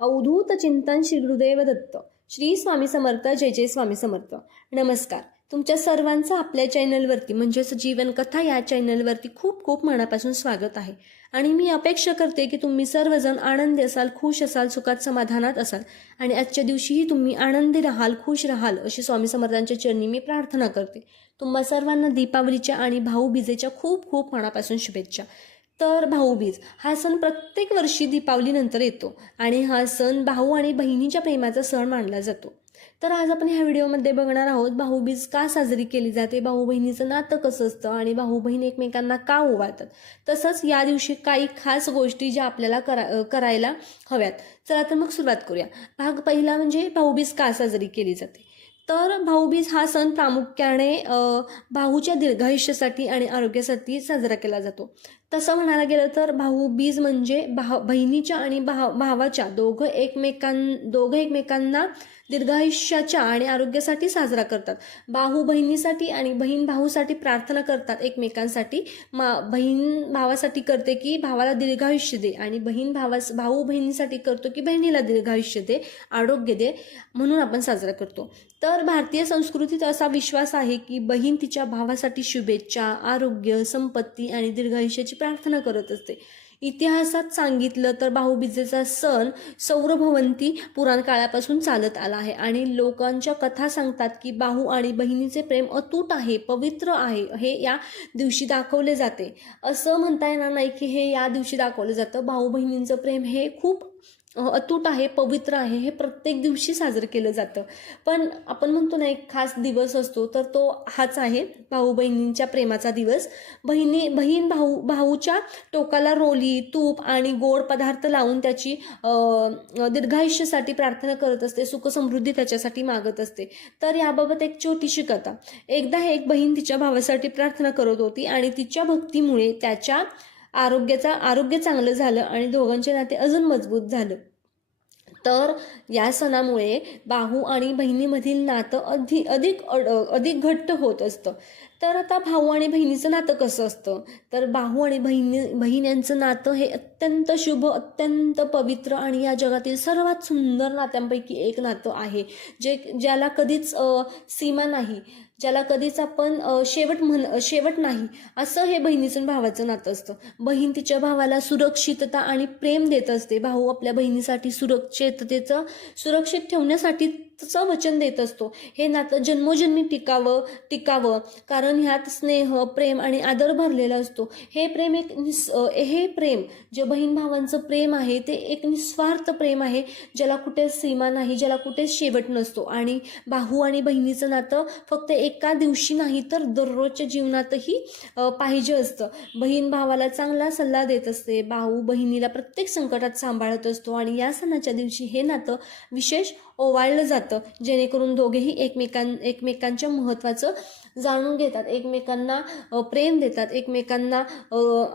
अवधूत चिंतन श्री गुरुदेव दत्त. श्री स्वामी समर्थ जय जय स्वामी समर्थ. नमस्कार. तुमच्या सर्वांचं आपल्या चॅनलवरती म्हणजेच जीवनकथा या चॅनलवरती खूप खूप मनापासून स्वागत आहे. आणि मी अपेक्षा करते की तुम्ही सर्वजण आनंदी असाल खुश असाल सुखात समाधानात असाल. आणि आजच्या दिवशीही तुम्ही आनंदी राहाल खुश राहाल अशी स्वामी समर्थांच्या चरणी मी प्रार्थना करते. तुम्हा सर्वांना दीपावलीच्या आणि भाऊबीजेच्या खूप खूप मनापासून शुभेच्छा. तर भाऊबीज हा सण प्रत्येक वर्षी दीपावलीनंतर येतो आणि हा सण भाऊ आणि बहिणीच्या प्रेमाचा सण मानला जातो. तर आज आपण ह्या व्हिडिओमध्ये बघणार आहोत भाऊबीज का साजरी केली जाते भाऊ बहिणीचं नातं कसं असतं आणि भाऊ बहीण एकमेकांना का ओवाळतात. तसंच या दिवशी काही खास गोष्टी ज्या आपल्याला करा करायला हव्यात. चला तर मग सुरुवात करूया. भाग पहिला म्हणजे भाऊबीज का साजरी केली जाते? तर भाऊबीज हा सण प्रामुख्याने भाऊच्या दीर्घायुष्यासाठी आणि आरोग्यासाठी साजरा केला जातो. तसं म्हणायला गेलं तर भाऊ बीज म्हणजे भाव बहिणीच्या आणि भाव भावाच्या दोघं एकमेकां दोघं एकमेकांना दीर्घायुष्याच्या आणि आरोग्यासाठी साजरा करतात. भाऊ बहिणीसाठी आणि बहीण भाऊसाठी प्रार्थना करतात एकमेकांसाठी. मा बहीण भावासाठी करते की भावाला दीर्घायुष्य दे आणि बहीण भावास भाऊ बहिणीसाठी करतो की बहिणीला दीर्घायुष्य दे आरोग्य दे म्हणून आपण साजरा करतो. तर भारतीय संस्कृतीत असा विश्वास आहे की बहीण तिच्या भावासाठी शुभेच्छा आरोग्य संपत्ती आणि दीर्घायुष्याची प्रार्थना करत असते. इतिहासात सांगितलं तर भाऊबीजेचा सण सौरभवंती पुराण काळापासून चालत आला आहे. आणि लोकांच्या कथा सांगतात की भाऊ आणि बहिणीचे प्रेम अतूट आहे पवित्र आहे हे या दिवशी दाखवले जाते. असं म्हणता येणार नाही की हे या दिवशी दाखवलं जातं. भाऊ बहिणींचं प्रेम हे खूप अतूट आहे पवित्र आहे हे प्रत्येक दिवशी साजरं केलं जातं. पण आपण म्हणतो ना एक खास दिवस असतो तर तो हाच आहे भाऊ बहिणींच्या प्रेमाचा दिवस. बहिणी बहीण भाऊ भाऊच्या टोकाला रोली तूप आणि गोड पदार्थ लावून त्याची दीर्घायुष्यासाठी प्रार्थना करत असते सुखसमृद्धी त्याच्यासाठी मागत असते. तर याबाबत एक छोटीशी कथा. एकदा एक बहीण तिच्या भावासाठी प्रार्थना करत होती आणि तिच्या भक्तीमुळे त्याच्या आरोग्याचा आरोग्य चांगलं झालं आणि दोघांचे नाते अजून मजबूत झालं. तर या सणामुळे भाऊ आणि बहिणीमधील नातं अधि अधिक अड- अधिक घट्ट होत असतं. तर आता भाऊ आणि बहिणीचं नातं कसं असतं? तर भाऊ आणि बहिणी बहीण यांचं नातं हे अत्यंत शुभ अत्यंत पवित्र आणि या जगातील सर्वात सुंदर नात्यांपैकी एक नातं आहे. जे ज्याला कधीच सीमा नाही. ज्याला कधीच आपण शेवट म्हण शेवट नाही असं हे बहिणीचं आणि भावाचं नातं असतं. बहीण तिच्या भावाला सुरक्षितता आणि प्रेम देत असते. भाऊ आपल्या बहिणीसाठी सुरक्षिततेचं सुरक्षित ठेवण्यासाठीचं वचन देत असतो. हे नातं जन्मोजन्मी टिकावं टिकावं कारण ह्यात स्नेह प्रेम आणि आदर भरलेला असतो. हे प्रेम एक निस हे प्रेम जे बहीण भावांचं प्रेम आहे ते एक निस्वार्थ प्रेम आहे ज्याला कुठेच सीमा नाही ज्याला कुठेच शेवट नसतो. आणि भाऊ आणि बहिणीचं नातं फक्त एका दिवशी नाही तर दररोजच्या जीवनातही पाहिजे असतं. बहीण भावाला चांगला सल्ला देत असते. भाऊ बहिणीला प्रत्येक संकटात सांभाळत असतो आणि या सणाच्या दिवशी हे नातं विशेष ओवाळलं जातं जेणेकरून दोघेही एकमेकां एकमेकांच्या महत्त्वाचं जाणून घेतात. एकमेकांना प्रेम देतात. एकमेकांना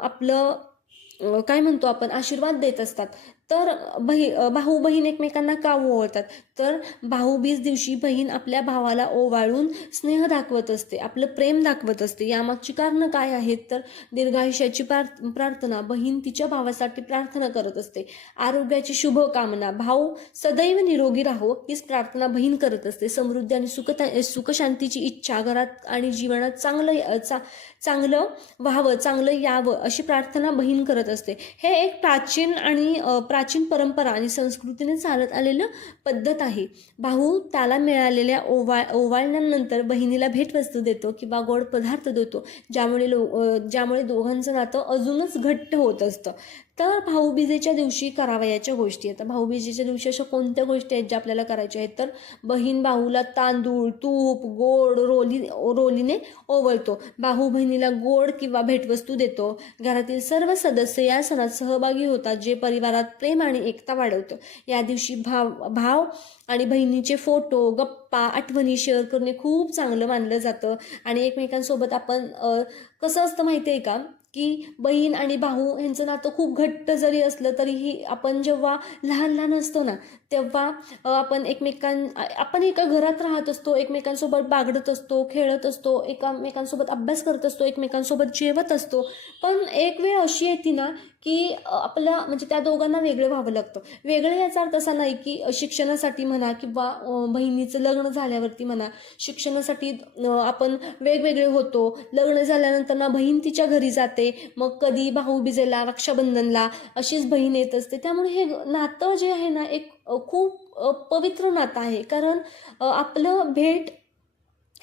आपलं काय म्हणतो आपण आशीर्वाद देत असतात. तर बही भाऊ बहीण एकमेकांना का ओवाळतात? तर भाऊबीज दिवशी बहीण आपल्या भावाला ओवाळून स्नेह दाखवत असते आपलं प्रेम दाखवत असते. यामागची कारणं काय आहेत? तर दीर्घायुष्याची प्रार्थ प्रार्थना बहीण तिच्या भावासाठी प्रार्थना करत असते. आरोग्याची शुभकामना भाऊ सदैव निरोगी राहो हीच प्रार्थना बहीण करत असते. समृद्धी आणि सुखता सुखशांतीची इच्छा घरात आणि जीवनात चांगलं चा चांगलं व्हावं चांगलं यावं अशी प्रार्थना बहीण करत असते. हे एक प्राचीन आणि प्रा प्राचीन परंपरा आणि संस्कृतीने चालत आलेलं पद्धत आहे. भाऊ त्याला मिळालेल्या ओवाळ ओवाळण्यानंतर बहिणीला भेटवस्तू देतो किंवा गोड पदार्थ देतो ज्यामुळे लो ज्यामुळे दोघांचं नातं अजूनच घट्ट होत असतं. तर भाऊबीजेच्या दिवशी करावयाच्या गोष्टी आता भाऊबीजेच्या दिवशी अशा कोणत्या गोष्टी आहेत ज्या आपल्याला करायच्या आहेत? तर बहीण भाऊला तांदूळ तूप गोड रोली रोलीने ओवळतो. भाऊ बहिणीला गोड किंवा भेटवस्तू देतो. घरातील सर्व सदस्य या सणात सहभागी होतात जे परिवारात प्रेम आणि एकता वाढवतं. या दिवशी भाव भाव आणि बहिणीचे फोटो गप्पा आठवणी शेअर करणे खूप चांगलं मानलं जातं. आणि एकमेकांसोबत आपण कसं असतं माहिती आहे का? की बहीण आणि भाऊ यांचं नातं खूप घट्ट जरी असलं तरीही आपण जेव्हा लहान लहान असतो ना तेव्हा आपण एकमेकां आपण एका घरात राहत असतो एकमेकांसोबत बागडत असतो खेळत असतो एकामेकांसोबत अभ्यास करत असतो एकमेकांसोबत जेवत असतो. पण एक वेळ अशी येते ना की आपल्या म्हणजे त्या दोघांना वेगळं व्हावं लागतं. वेगळं याचा अर्थ असा नाही की शिक्षणासाठी म्हणा किंवा बहिणीचं लग्न झाल्यावरती म्हणा शिक्षणासाठी आपण वेगवेगळे होतो. लग्न झाल्यानंतर ना बहीण तिच्या घरी जाते मग कधी भाऊबीजेला रक्षाबंधनला अशीच बहीण येत असते. त्यामुळे हे नातं जे आहे ना एक खूप पवित्र नातं आहे. कारण आपलं भेट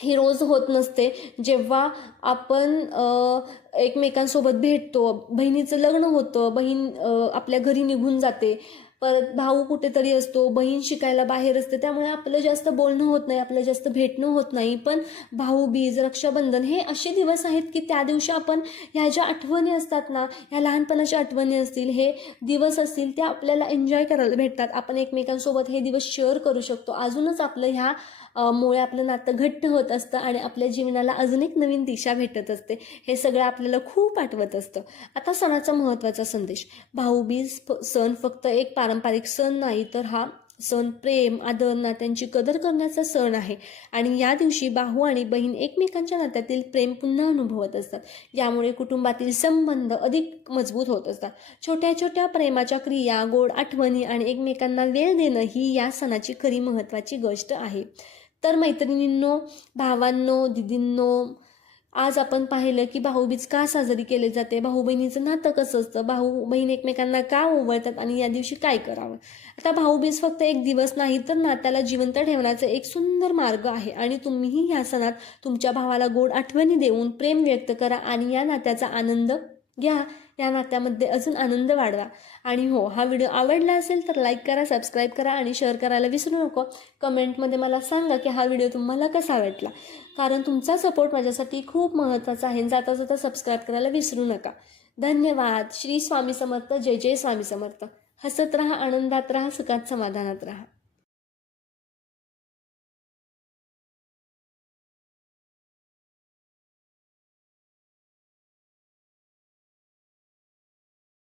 ही रोज होत नसते. जेव्हा आपण एकमेकांसोबत भेटतो बहिणीचं लग्न होतं बहीण आपल्या घरी निघून जाते परत भाऊ कुठेतरी असतो बहीण शिकायला बाहेर असते त्यामुळे आपलं जास्त बोलणं होत नाही आपलं जास्त भेटणं होत नाही. पण भाऊबीज रक्षाबंधन हे असे दिवस आहेत की त्या दिवशी आपण ह्या ज्या आठवणी असतात ना ह्या लहानपणाच्या आठवणी असतील हे दिवस असतील ते आपल्याला एन्जॉय करायला भेटतात. आपण एकमेकांसोबत हे दिवस शेअर करू शकतो. अजूनच आपलं ह्या मुळे आपलं नातं घट्ट होत असतं आणि आपल्या जीवनाला अजून एक नवीन दिशा भेटत असते. हे सगळं आपल्याला खूप आठवत असतं. आता सणाचा महत्त्वाचा संदेश. भाऊबीज फ- सण फक्त एक पारंपरिक सण नाही तर हा सण प्रेम आदर नात्यांची कदर करण्याचा सण आहे. आणि या दिवशी भाऊ आणि बहीण एकमेकांच्या नात्यातील प्रेम पुन्हा अनुभवत असतात. यामुळे कुटुंबातील संबंध अधिक मजबूत होत असतात. छोट्या छोट्या प्रेमाच्या क्रिया गोड आठवणी आणि एकमेकांना वेळ देणं ही या सणाची खरी महत्त्वाची गोष्ट आहे. तर मैत्रिणींनो भावांनो दिदींनो आज आपण पाहिलं की भाऊबीज का साजरी केले जाते? भाऊ बहिणीचं नातं कसं असतं? भाऊ बहीण एकमेकांना का ओवळतात आणि या दिवशी काय करावं? आता भाऊबीज फक्त एक दिवस नाही तर नात्याला जिवंत ठेवण्याचा एक सुंदर मार्ग आहे आणि तुम्हीही ह्या सणात तुमच्या भावाला गोड आठवणी देऊन प्रेम व्यक्त करा आणि या नात्याचा आनंद घ्या. या नात्यामध्ये अजून आनंद वाढवा. आणि हो हा व्हिडिओ आवडला असेल तर लाईक करा सबस्क्राईब करा आणि शेअर करायला विसरू नको. कमेंटमध्ये मला सांगा की हा व्हिडिओ तुम्हाला कसा वाटला? कारण तुमचा सपोर्ट माझ्यासाठी खूप महत्त्वाचा आहे जाता जाता सबस्क्राईब करायला विसरू नका. धन्यवाद. श्री स्वामी समर्थ. जय जय स्वामी समर्थ. हसत राहा आनंदात राहा सुखात समाधानात राहा.